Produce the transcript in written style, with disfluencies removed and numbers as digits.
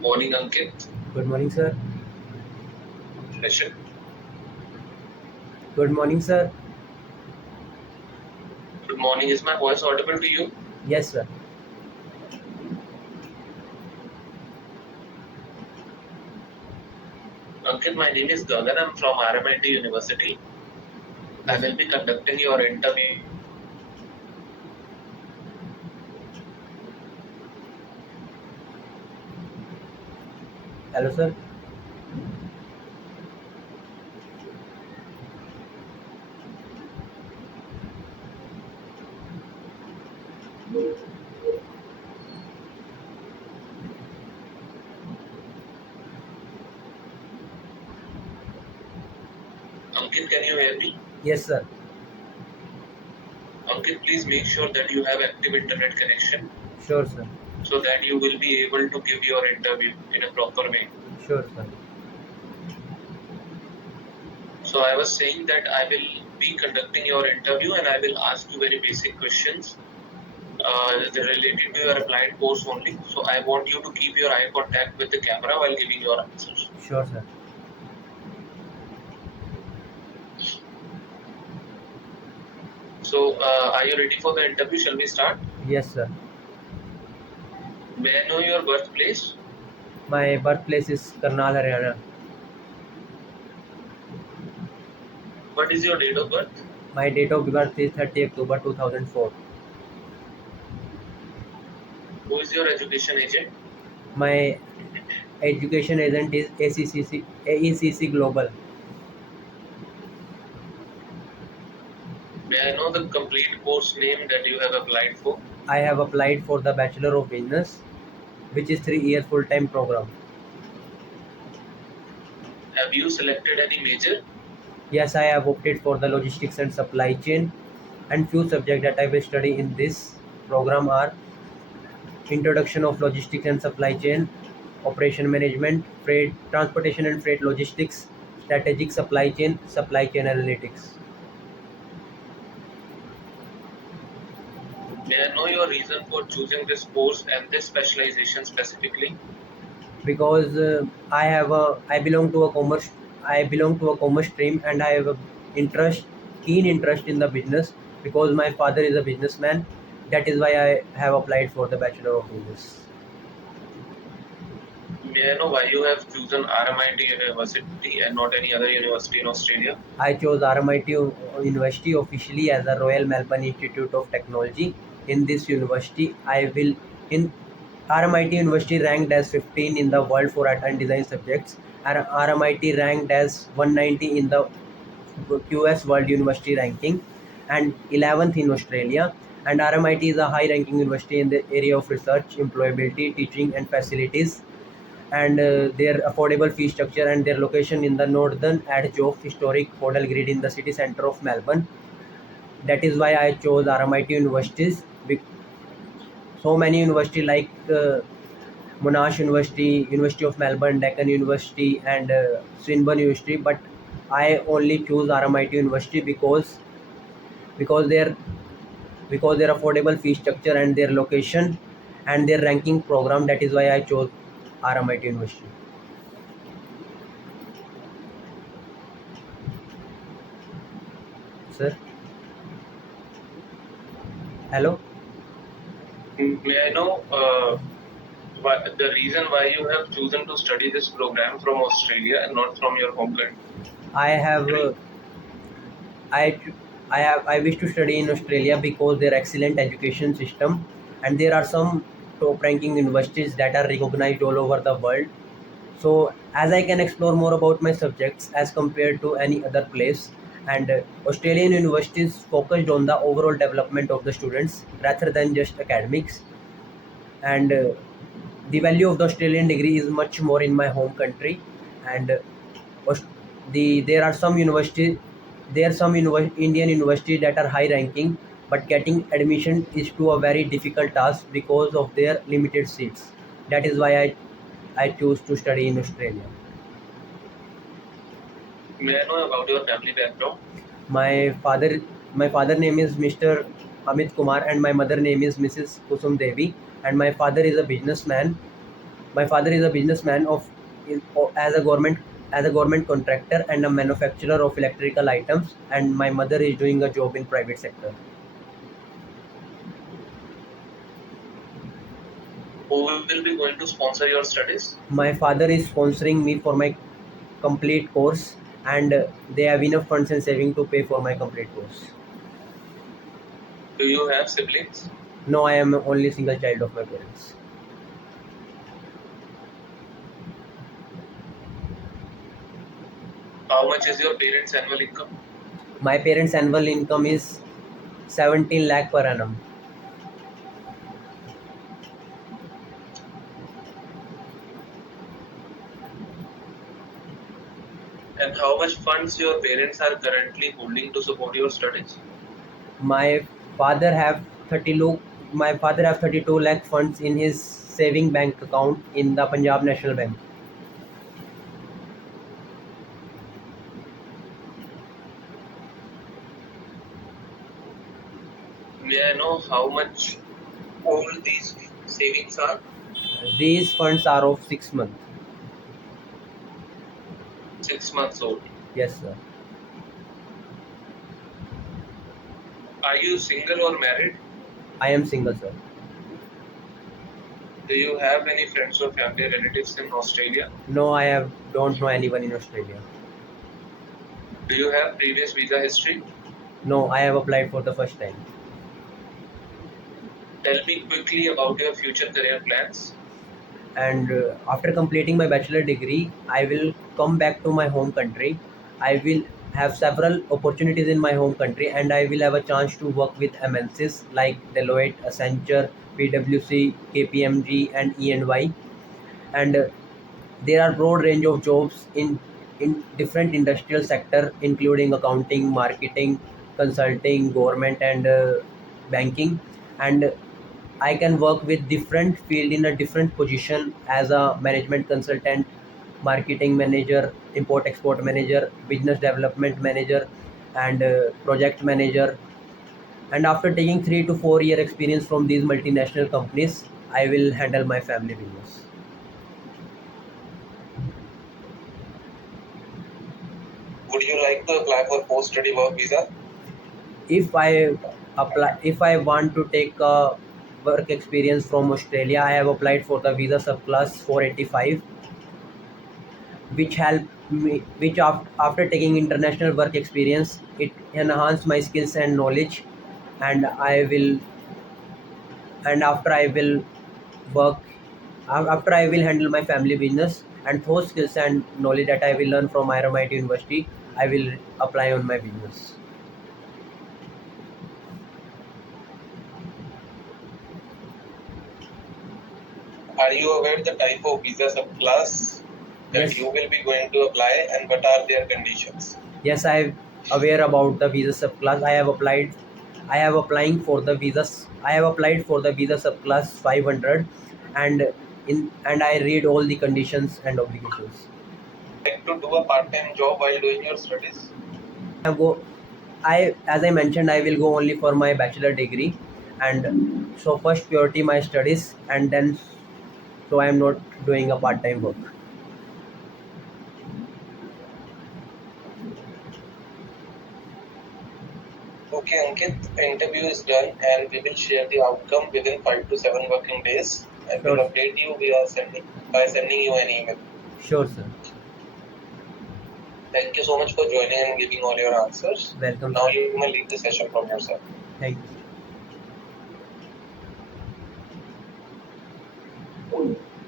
Morning, Ankit. Good morning, sir. Session. Good morning, sir. Good morning. Is my voice audible to you? Yes, sir. Ankit, my name is Gagan. I'm from RMIT University. I will be conducting your interview. Hello, sir. Ankit, can you hear me? Yes, sir. Ankit, please make sure that you have active internet connection Sure, sir. so that you will be able to give your interview in a proper way. Sure, sir. So I was saying that I will be conducting your interview and I will ask you very basic questions related to your applied course only. So I want you to keep your eye contact with the camera while giving your answers. Sure, sir. So are you ready for the interview? Shall we start? Yes, sir. May I know your birthplace? My birthplace is Karnal, Haryana. What is your date of birth? My date of birth is 30 October 2004. Who is your education agent? My education agent is AECC Global. May I know the complete course name that you have applied for? I have applied for the Bachelor of Business, which is 3 year full-time program. Have you selected any major? Yes, I have opted for the logistics and supply chain, and few subjects that I will study in this program are introduction of logistics and supply chain, operation management, freight, transportation and freight logistics, strategic supply chain analytics. May I know your reason for choosing this course and this specialization specifically? Because I belong to a commerce stream, and I have a keen interest in the business because my father is a businessman. That is why I have applied for the Bachelor of Business. May I know why you have chosen RMIT University and not any other university in Australia? I chose RMIT University officially as the Royal Melbourne Institute of Technology. In this university, in RMIT University ranked as 15 in the world for art and design subjects, and RMIT ranked as 190 in the QS World University ranking and 11th in Australia. And RMIT is a high-ranking university in the area of research, employability, teaching, and facilities, and their affordable fee structure and their location in the northern edge of historic Caudal Grid in the city centre of Melbourne. That is why I chose RMIT universities. So many universities like Monash University, University of Melbourne, Deccan University, and Swinburne University, but I only choose RMIT University because their because their affordable fee structure and their location and their ranking program. That is why I chose RMIT University. Sir, hello. May I know the reason why you have chosen to study this program from Australia and not from your home country? I have I I wish to study in Australia because their excellent education system, and there are some top ranking universities that are recognized all over the world. So as I can explore more about my subjects as compared to any other place, and Australian universities focused on the overall development of the students rather than just academics, and the value of the Australian degree is much more in my home country. And Aus- there are some universities, Indian universities that are high ranking, but getting admission is to a very difficult task because of their limited seats. That is why I choose to study in Australia. May I know about your family background? My father my father name is Mr. Amit Kumar, and my mother name is Mrs. Kusum Devi, and my father is a businessman, My father is a businessman as a government contractor and a manufacturer of electrical items, and my mother is doing a job in private sector. Who will be going to sponsor your studies? My father is sponsoring me for my complete course, and they have enough funds and saving to pay for my complete course. Do you have siblings? No, I am only single child of my parents. How much is your parents' annual income? My parents' annual income is 17 lakh per annum. And how much funds your parents are currently holding to support your studies? My father have 30 lo- my father have 32 lakh funds in his saving bank account in the Punjab National Bank. May I know how much old these savings are? These funds are of 6 months. 6 months old. Yes, sir. Are you single or married? I am single, sir. Do you have any friends or family relatives in Australia? No, don't know anyone in Australia. Do you have previous visa history? No, I have applied for the first time. Tell me quickly about your future career plans. And after completing my bachelor degree, I will come back to my home country. I will have several opportunities in my home country, and I will have a chance to work with MNCs like Deloitte, Accenture, PwC, KPMG, and EY. And there are broad range of jobs in different industrial sector, including accounting, marketing, consulting, government, and banking. And I can work with different field in a different position as a management consultant, marketing manager, import export manager, business development manager, and project manager. And after taking 3 to 4 year experience from these multinational companies, I will handle my family business. Would you like to apply for post-study work visa? If I want to take a work experience from Australia, I have applied for the visa subclass 485, after taking international work experience, it enhanced my skills and knowledge. And after I will work, after I will handle my family business, and those skills and knowledge that I will learn from rmit University, I will apply on my business. Are you aware the type of visa subclass that Yes. you will be going to apply and what are their conditions? Yes, I am aware about the visa subclass. I have applying for the visas. I have applied for the visa subclass 500, and I read all the conditions and obligations. Like to do a part-time job while doing your studies? I go. As I mentioned, I will go only for my bachelor degree, and so first priority my studies, and then so I am not doing a part time work. Okay, Ankit, interview is done and we will share the outcome within 5 to 7 working days and Sure, will update you by sending you an email. sure, sir. Thank you so much for joining and giving all your answers. Welcome, Now sir. you may leave the session from your side. Thank you.